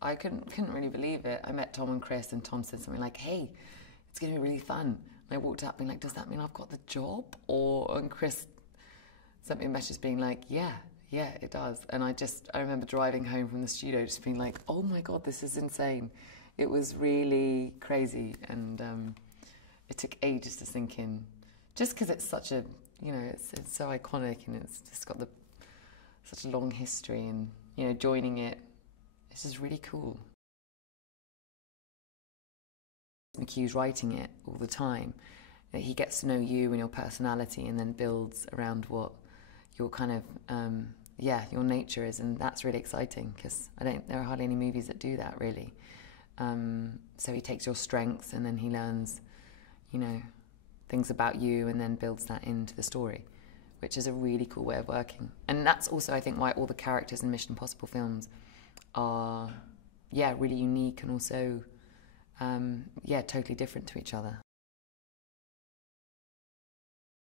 I couldn't really believe it. I met Tom and Chris, and Tom said something like, "Hey, it's going to be really fun." And I walked up being like, "Does that mean I've got the job?" And Chris sent me a message being like, "Yeah, it does." And I remember driving home from the studio just being like, "Oh my God, this is insane." It was really crazy, and it took ages to sink in, just because it's such a, it's so iconic, and it's just got such a long history, and joining it, it's just really cool. McHugh's writing it all the time. He gets to know you and your personality, and then builds around what your kind of your nature is, and that's really exciting, because there are hardly any movies that do that, really. So he takes your strengths, and then he learns, things about you, and then builds that into the story, which is a really cool way of working. And that's also, I think, why all the characters in Mission Impossible films are, really unique, and also, totally different to each other.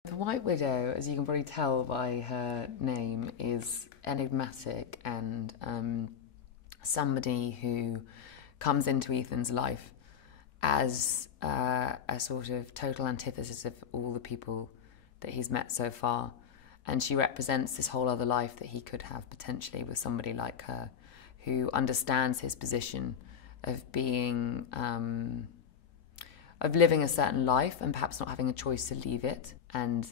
The White Widow, as you can probably tell by her name, is enigmatic, and somebody who comes into Ethan's life as a sort of total antithesis of all the people that he's met so far. And she represents this whole other life that he could have potentially with somebody like her, who understands his position of being, of living a certain life and perhaps not having a choice to leave it. And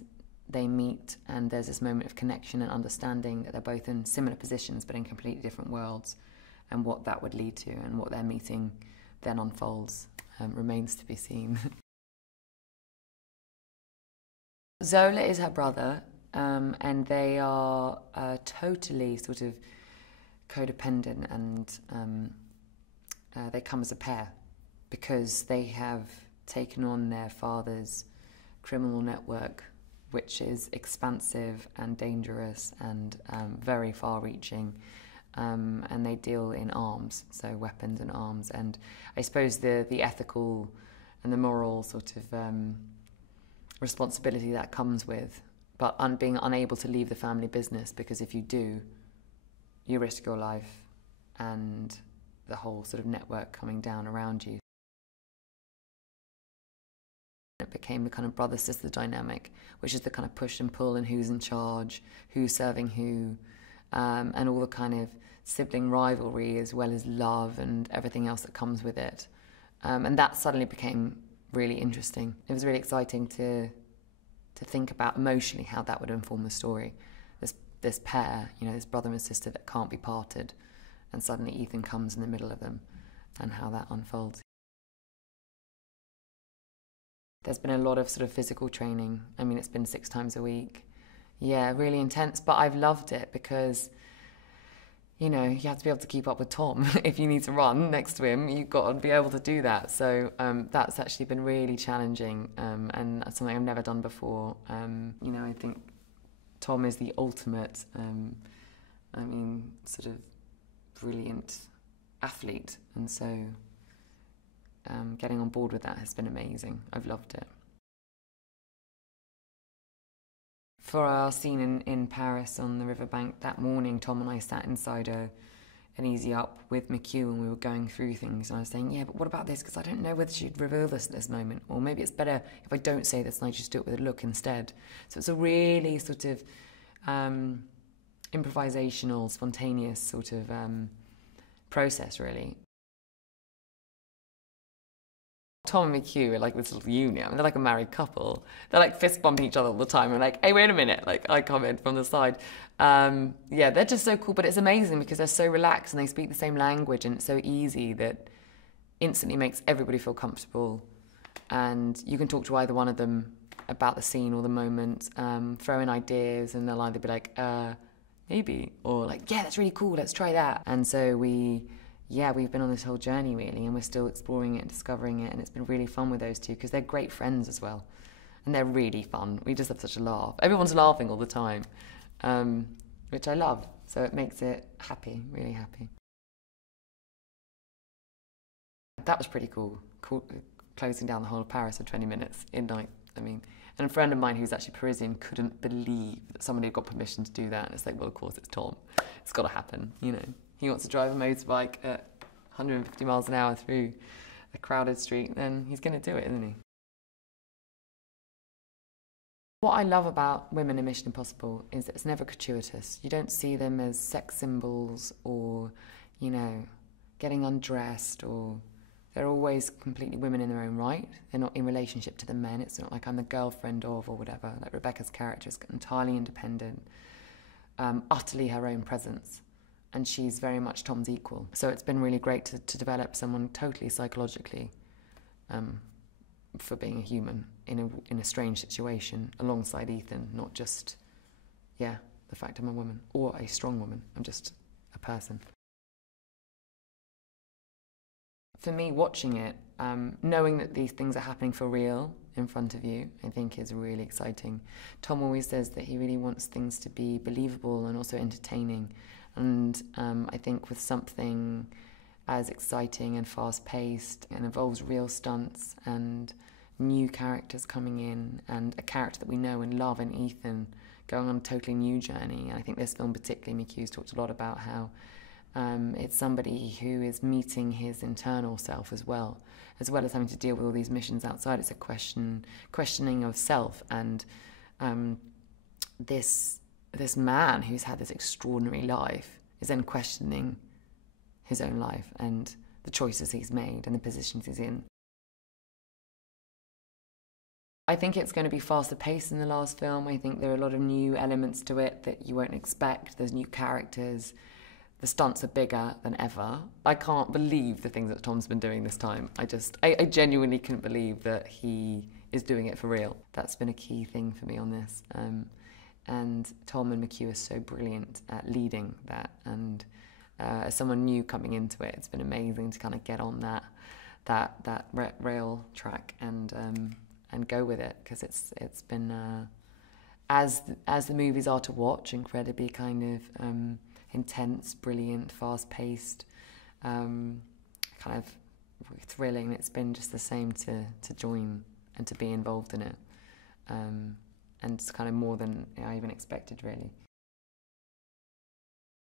they meet, and there's this moment of connection and understanding that they're both in similar positions but in completely different worlds, and what that would lead to and what their meeting then unfolds remains to be seen. Zola is her brother, and they are totally sort of codependent, and they come as a pair because they have taken on their father's criminal network, which is expansive and dangerous and very far-reaching, and they deal in arms, so weapons and arms. And I suppose the ethical and the moral sort of responsibility that comes with, but being unable to leave the family business, because if you do, you risk your life and the whole sort of network coming down around you. It became the kind of brother-sister dynamic, which is the kind of push and pull and who's in charge, who's serving who, and all the kind of sibling rivalry as well as love and everything else that comes with it. And that suddenly became really interesting. It was really exciting to think about emotionally how that would inform the story. This pair, this brother and sister that can't be parted, and suddenly Ethan comes in the middle of them, and how that unfolds. There's been a lot of sort of physical training. I mean, it's been 6 times a week. Yeah, really intense, but I've loved it because, you have to be able to keep up with Tom. If you need to run next to him, you've got to be able to do that. So that's actually been really challenging, and that's something I've never done before. I think Tom is the ultimate, sort of brilliant athlete, and so getting on board with that has been amazing. I've loved it. For our scene in Paris on the riverbank that morning, Tom and I sat inside an Easy Up with McHugh, and we were going through things, and I was saying, yeah, but what about this? Because I don't know whether she'd reveal this at this moment, or maybe it's better if I don't say this and I just do it with a look instead. So it's a really sort of improvisational, spontaneous sort of process, really. Tom and McHugh are like this little union. I mean, they're like a married couple. They're like fist bumping each other all the time. And like, hey, wait a minute. Like, I comment from the side. They're just so cool. But it's amazing because they're so relaxed and they speak the same language, and it's so easy that instantly makes everybody feel comfortable. And you can talk to either one of them about the scene or the moment, throw in ideas, and they'll either be like, maybe, or like, yeah, that's really cool. Let's try that. And so we've been on this whole journey, really, and we're still exploring it and discovering it, and it's been really fun with those two because they're great friends as well, and they're really fun. We just have such a laugh. Everyone's laughing all the time, which I love, so it makes it happy, really happy. That was pretty cool, closing down the whole of Paris for 20 minutes in night. I mean, and a friend of mine who's actually Parisian couldn't believe that somebody had got permission to do that, and it's like, well, of course, it's Tom. It's got to happen, He wants to drive a motorbike at 150 miles an hour through a crowded street, then he's going to do it, isn't he? What I love about women in Mission Impossible is that it's never gratuitous. You don't see them as sex symbols or, you know, getting undressed, or they're always completely women in their own right. They're not in relationship to the men. It's not like I'm the girlfriend of or whatever. Like Rebecca's character is entirely independent, utterly her own presence. And she's very much Tom's equal. So it's been really great to develop someone totally psychologically for being a human in a strange situation alongside Ethan, not just, yeah, the fact I'm a woman or a strong woman. I'm just a person. For me, watching it, knowing that these things are happening for real in front of you, I think is really exciting. Tom always says that he really wants things to be believable and also entertaining. And I think with something as exciting and fast-paced and involves real stunts and new characters coming in and a character that we know and love in Ethan going on a totally new journey. And I think this film particularly, McHugh's talked a lot about how it's somebody who is meeting his internal self as well as having to deal with all these missions outside. It's a questioning of self, and this man who's had this extraordinary life is then questioning his own life and the choices he's made and the positions he's in. I think it's going to be faster paced than the last film. I think there are a lot of new elements to it that you won't expect. There's new characters. The stunts are bigger than ever. I can't believe the things that Tom's been doing this time. I genuinely couldn't believe that he is doing it for real. That's been a key thing for me on this. And Tom and McHugh are so brilliant at leading that. And as someone new coming into it, it's been amazing to kind of get on that rail track and go with it, because it's been as the movies are to watch, incredibly kind of intense, brilliant, fast-paced, kind of thrilling. It's been just the same to join and to be involved in it, and it's kind of more than I even expected, really.